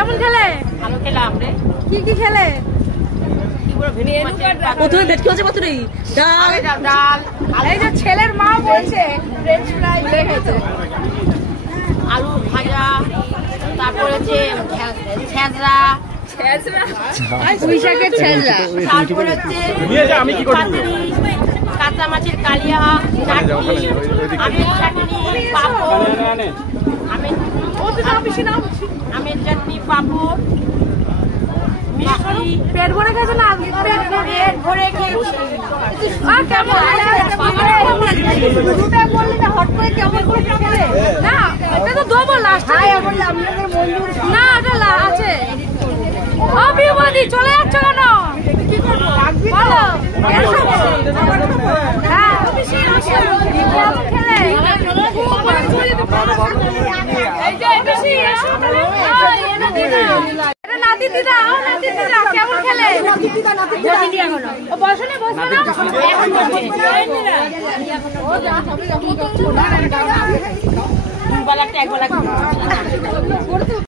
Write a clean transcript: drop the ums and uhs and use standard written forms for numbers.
কেমন খেলে? ভালো খেলাম রে। কি কি খেলে? প্রথমে ভেটকি হচ্ছে প্রথমেই ডাল ডাল। এই যে ছেলের মা বলছে ফ্রেঞ্চ ফ্রাই খেয়েছে, আলু ভাজা, তারপরে হচ্ছে ছেঁচড়া, পুঁই শাকের ছেঁচড়া, তারপরে হচ্ছে কাঁচা মাছের কালিয়া, চাটনি, আমের চাটনি, পাঁপড়, আমের চাটনি, পাঁপড়, মিষ্টি। পেট ভরে খেয়েছে না? পেট ভরে খেয়েছি। কেমন হট করে কেমন করে খেলে? না এটা তো দেবো লাস্ট। না এটা আছে। অভিবাদী চলে যাচ্ছ কেন? কি করবো বলো। হ্যাঁ খেলে নাতি দিদা কেমন খেলে? বসনে বসবে একবেলা